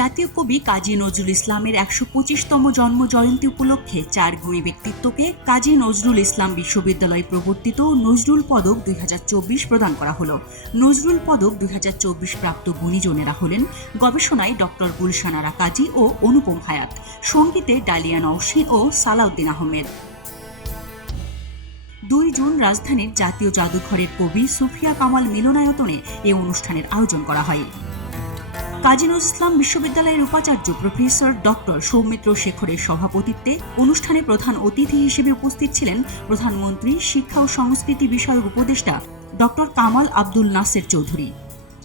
জাতীয় কবি কাজী নজরুল ইসলামের ১২৫তম জন্ম জয়ন্তী উপলক্ষে ৪ গুণী ব্যক্তিত্বকে কাজী নজরুল ইসলাম বিশ্ববিদ্যালয় প্রবর্তিত নজরুল পদক ২০২৪ প্রদান করা হলো। নজরুল পদক ২০২৪ প্রাপ্ত গুণীজনেরা হলেন গবেষণায় ডক্টর গুলশান আরা কাজী ও অনুপম হায়াত, সঙ্গীতে ডালিয়া নওশীন ও সালাউদ্দিন আহমেদ। ২ জুন রাজধানীর জাতীয় জাদুঘরের কবি সুফিয়া কামাল মিলনায়তনে এ অনুষ্ঠানের আয়োজন করা হয়। কাজী নজরুল ইসলাম বিশ্ববিদ্যালয়ের উপাচার্য প্রফেসর ডক্টর সৌমিত্র শেখরের সভাপতিত্বে অনুষ্ঠানে প্রধান অতিথি হিসেবে উপস্থিত ছিলেন প্রধানমন্ত্রী শিক্ষা ও সংস্কৃতি বিষয়ক উপদেষ্টা ডক্টর কামাল আব্দুল নাসের চৌধুরী।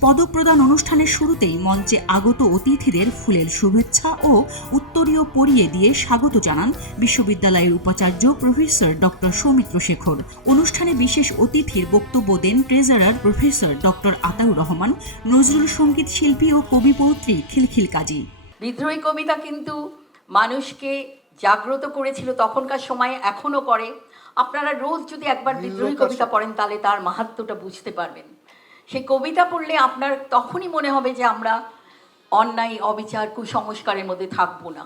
পদক প্রদান অনুষ্ঠানের শুরুতেই মঞ্চে আগত অতিথিদের ফুলেল শুভেচ্ছা ও উত্তরীয় পরিয়ে দিয়ে স্বাগত জানান বিশ্ববিদ্যালয়ের উপাচার্য প্রফেসর ডক্টর সৌমিত্র শেখর। অনুষ্ঠানে বিশেষ অতিথির বক্তব্য দেন treasurer professor doctor Ataur Rahman, Nazrul সঙ্গীত শিল্পী ও কবিপৌত্রী খিলখিল কাজী। বিদ্রোহী কবিতা কিন্তু মানুষকে জাগ্রত করেছিল তখনকার সময়ে, এখনো করে। আপনারা রোজ যদি একবার বিদ্রোহী কবিতা পড়েন তাহলে তার মাহাত্ম্যটা বুঝতে পারবেন। সেই কবিতা পড়লে আপনার তখনই মনে হবে যে আমরা অন্যায়, অবিচার, কুসংস্কারের মধ্যে থাকবো না,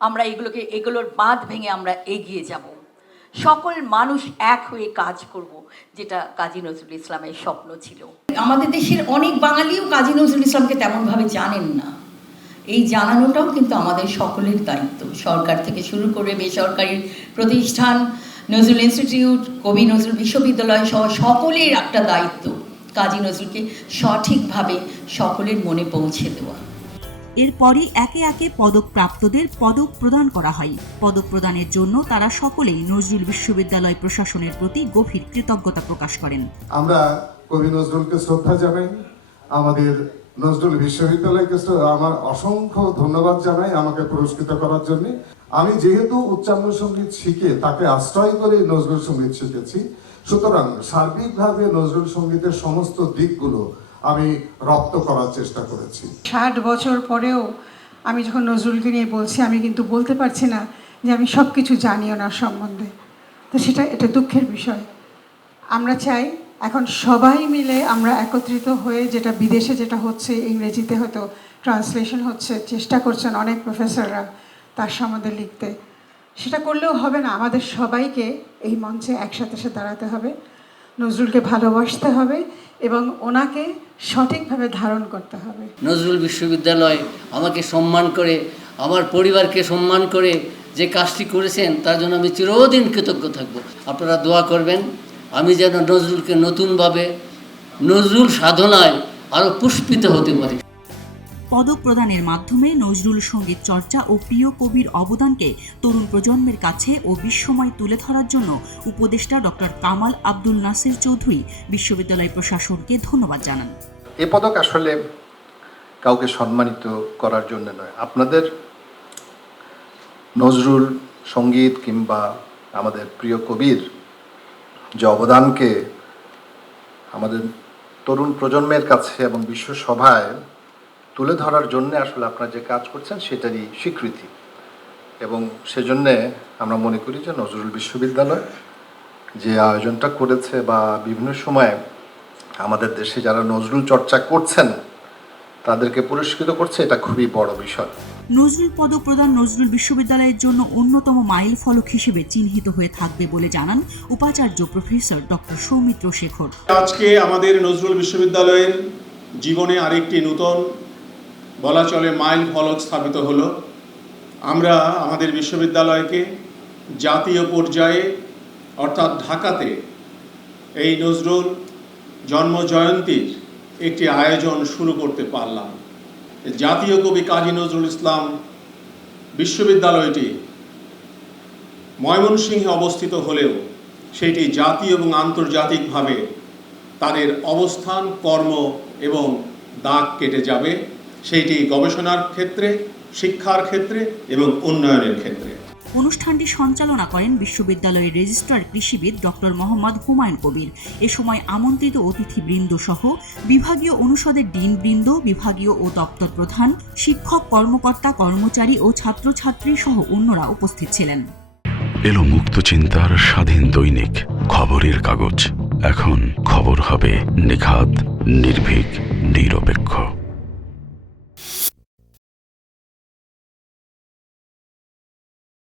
আমরা এগুলোর বাঁধ ভেঙে আমরা এগিয়ে যাব, সকল মানুষ এক হয়ে কাজ করব, যেটা কাজী নজরুল ইসলামের স্বপ্ন ছিল। আমাদের দেশের অনেক বাঙালিও কাজী নজরুল ইসলামকে তেমনভাবে জানেন না। এই জানানোটাও কিন্তু আমাদের সকলের দায়িত্ব, সরকার থেকে শুরু করে বেসরকারি প্রতিষ্ঠান, নজরুল ইনস্টিটিউট, কবি নজরুল বিশ্ববিদ্যালয় সহ সকলের একটা দায়িত্ব কাজী নজরুলকে সঠিকভাবে সকলের মনে পৌঁছে দেওয়া। এরপরই একে একে পদক প্রাপ্তদের পদক প্রদান করা হয়। পদক প্রদানের জন্য তারা সকলেই নজরুল বিশ্ববিদ্যালয় প্রশাসনের প্রতি গভীর কৃতজ্ঞতা প্রকাশ করেন। আমরা কবি নজরুলকে শ্রদ্ধা জানাই, আমাদের নজরুল বিশ্ববিদ্যালয়কে আমার অসংখ্য ধন্যবাদ জানাই আমাকে পুরস্কৃত করার জন্য। আমি যেহেতু উচ্চাঙ্গ সঙ্গীত শিখে তাকে আশ্রয় করে নজরুল সঙ্গীত শিখেছি, সুতরাং সার্বিকভাবে নজরুল সঙ্গীতের সমস্ত দিকগুলো আমি রপ্ত করার চেষ্টা করেছি। ৬০ বছর পরেও আমি যখন নজরুলকে নিয়ে বলছি, আমি কিন্তু বলতে পারছি না যে আমি সব কিছু জানি ওনার সম্বন্ধে। তো এটা দুঃখের বিষয়। আমরা চাই এখন সবাই মিলে আমরা একত্রিত হয়ে, যেটা বিদেশে যেটা হচ্ছে, ইংরেজিতে হয়তো ট্রান্সলেশন হচ্ছে, চেষ্টা করছেন অনেক প্রফেসররা তার সম্বন্ধে লিখতে, সেটা করলেও হবে না। আমাদের সবাইকে এই মঞ্চে একসাথে এসে দাঁড়াতে হবে, নজরুলকে ভালোবাসতে হবে এবং ওনাকে সঠিকভাবে ধারণ করতে হবে। নজরুল বিশ্ববিদ্যালয় আমাকে সম্মান করে, আমার পরিবারকে সম্মান করে যে কাজটি করেছেন তার জন্য আমি চিরদিন কৃতজ্ঞ থাকব। আপনারা দোয়া করবেন আমি যেন নজরুলকে নতুনভাবে নজরুল সাধনায় আরও পুষ্পিত হতে পারি। পদক প্রদানের মাধ্যমে নজরুল সঙ্গীত চর্চা ও প্রিয় কবির অবদানকে তরুণ প্রজন্মের কাছে ও বিশ্বময় তুলে ধরার জন্য উপদেষ্টা ডক্টর কামাল আব্দুল নাসের চৌধুরী বিশ্ববিদ্যালয় প্রশাসনকে ধন্যবাদ জানান। এই পদক আসলে কাউকে সম্মানিত করার জন্য নয়, আপনাদের নজরুল সঙ্গীত কিংবা আমাদের প্রিয় কবির যে অবদানকে আমাদের তরুণ প্রজন্মের কাছে এবং বিশ্বসভায় তুলে ধরার জন্য আসলে আপনারা যে কাজ করছেন সেটারই স্বীকৃতি। এবং সেজন্যে আমরা মনে করি যে নজরুল বিশ্ববিদ্যালয় যে আয়োজনটা করেছে বা বিভিন্ন সময়ে আমাদের দেশে যারা নজরুল চর্চা করছেন তাদেরকে পুরস্কৃত করছে, এটা খুবই বড় বিষয়। নজরুল পদক প্রদান নজরুল বিশ্ববিদ্যালয়ের জন্য অন্যতম মাইল ফলক হিসেবে চিহ্নিত হয়ে থাকবে বলে জানান উপাচার্য প্রফেসর ডক্টর সৌমিত্র শেখর। আজকে আমাদের নজরুল বিশ্ববিদ্যালয়ের জীবনে আরেকটি নতুন বলা চলে মাইল ফলক স্থাপিত হলো। আমরা আমাদের বিশ্ববিদ্যালয়কে জাতীয় পর্যায়ে অর্থাৎ ঢাকাতে এই নজরুল জন্ম জয়ন্তীর একটি আয়োজন শুরু করতে পারলাম। জাতীয় কবি কাজী নজরুল ইসলাম বিশ্ববিদ্যালয়টি ময়মনসিংহে অবস্থিত হলেও সেটি জাতীয় এবং আন্তর্জাতিকভাবে তাদের অবস্থান, কর্ম এবং দাগ কেটে যাবে, সেইটি গবেষণার ক্ষেত্রে, শিক্ষার ক্ষেত্রে এবং উন্নয়নের ক্ষেত্রে। অনুষ্ঠানটি সঞ্চালনা করেন বিশ্ববিদ্যালয়ের রেজিস্ট্রার কৃষিবিদ ডক্টর মোহাম্মদ হুমায়ুন কবির। এ সময় আমন্ত্রিত অতিথিবৃন্দ সহ বিভাগীয় অনুষদের ডিনবৃন্দ, বিভাগীয় ও দপ্তর প্রধান, শিক্ষক, কর্মকর্তা, কর্মচারী ও ছাত্রছাত্রী সহ অন্যরা উপস্থিত ছিলেন। এলো মুক্ত চিন্তার স্বাধীন দৈনিক খবরের কাগজ। এখন খবর হবে নিখাত, নির্ভীক, নিরপেক্ষ।